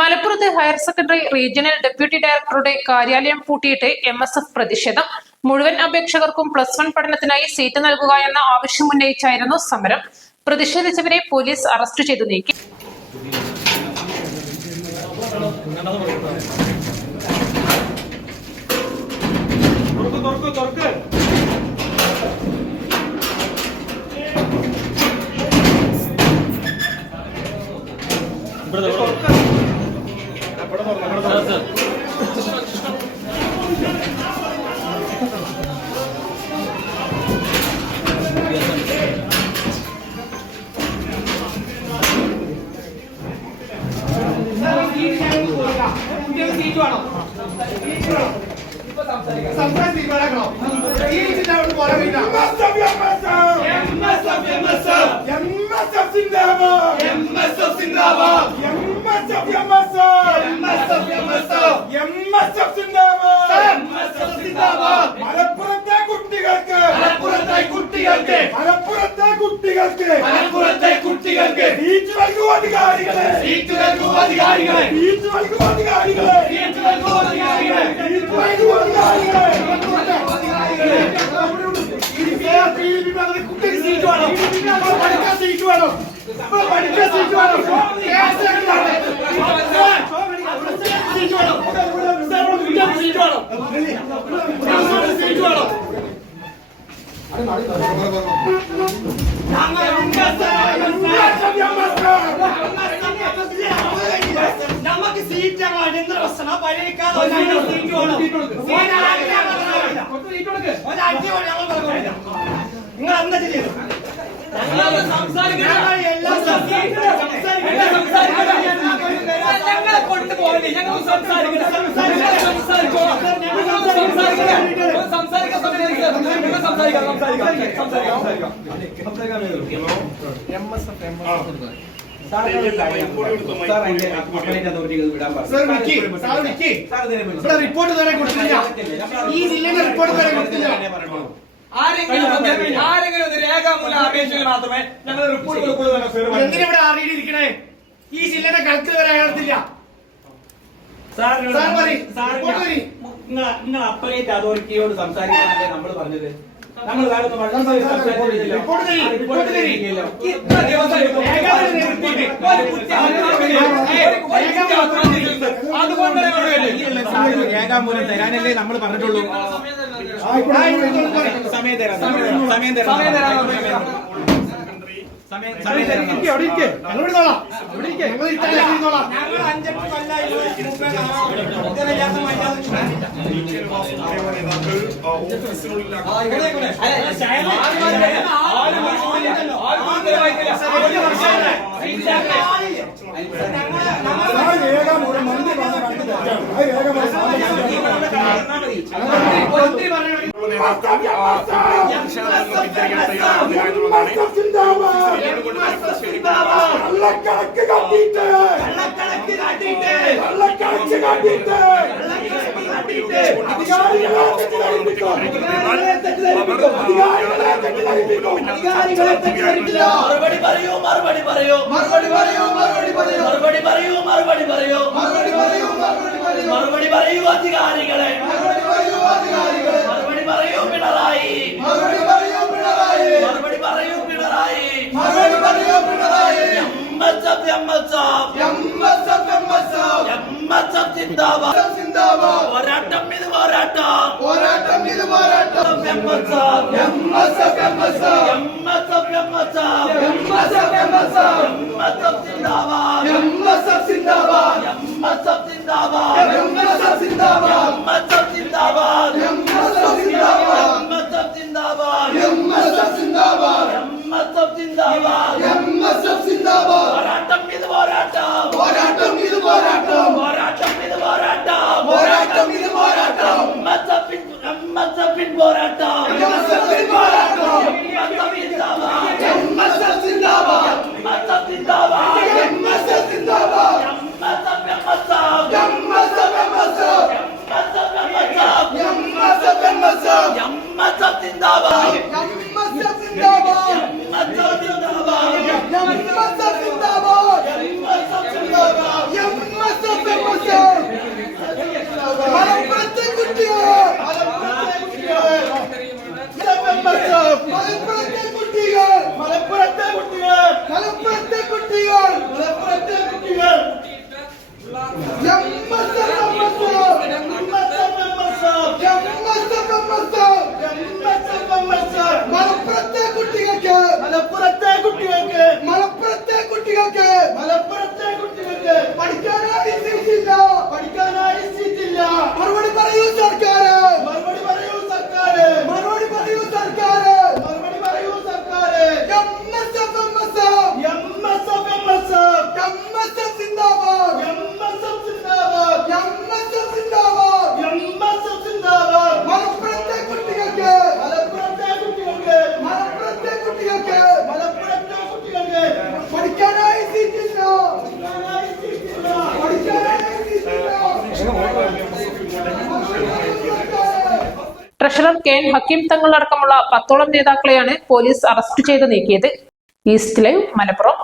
മലപ്പുറത്ത് higher secondary regional deputy ഡയറക്ടറുടെ കാര്യാലയം പൂട്ടിയിട്ട് MSF പ്രതിഷേധം. മുഴുവൻ അപേക്ഷകർക്കും +1 പഠനത്തിനായി സീറ്റ് നൽകുക എന്ന ആവശ്യമുന്നയിച്ചായിരുന്നു സമരം. പ്രതിഷേധിച്ചവരെ പോലീസ് അറസ്റ്റ് ചെയ്തു നീക്കി. നമുക്ക് സീറ്റ് നിങ്ങൾ എന്താ ചെയ്യുന്നത്? ഞങ്ങളെ കൊണ്ടുപോകില്ല. ഞങ്ങൾ റിപ്പോർട്ട് തരാൻ കൊടുത്തില്ല. ഈ ജില്ലയുടെ റിപ്പോർട്ട് തരാൻ കൊടുത്തില്ല. ആരെങ്കിലും രേഖാമൂലം അപേക്ഷകൾ മാത്രമേ ഞങ്ങൾ റിപ്പോർട്ട് കൊടുക്കുള്ളൂ. എന്തിനാ അറിയിട്ടിരിക്കണേ? ഈ ജില്ലയുടെ കണക്ക് വരെ അയാളത്തില്ല. നിങ്ങൾ അപ്പറേറ്റ് അതോറിറ്റിയോട് സംസാരിക്കാനല്ലേ നമ്മൾ പറഞ്ഞത്? നമ്മൾ രേഖാമൂലം തരാനല്ലേ നമ്മൾ പറഞ്ഞിട്ടുള്ളൂ. സമയം തരാം. മറുപടി പറയൂ അധികാരികളെ. മറുപടി പറയൂ പിണറായി. മറുപടി പറയൂ പിണറായി. പോരാട്ടം ഇത് പോരാട്ടം മലപ്പുറത്തെ കുട്ടികൾക്ക് പഠിക്കാനായി സീറ്റില്ല. മറുപടി പറയൂ സർക്കാർ. മറുപടി പറയൂ സർക്കാർ. മലപ്പുറത്തെ കുട്ടികൾക്ക് പഠിക്കാനായി സീറ്റില്ല. ട്രഷറർ കെ എൻ ഹക്കീം തങ്ങൾ അടക്കമുള്ള 10ഓളം നേതാക്കളെയാണ് പോലീസ് അറസ്റ്റ് ചെയ്ത് നീക്കിയത്. East live Malappuram.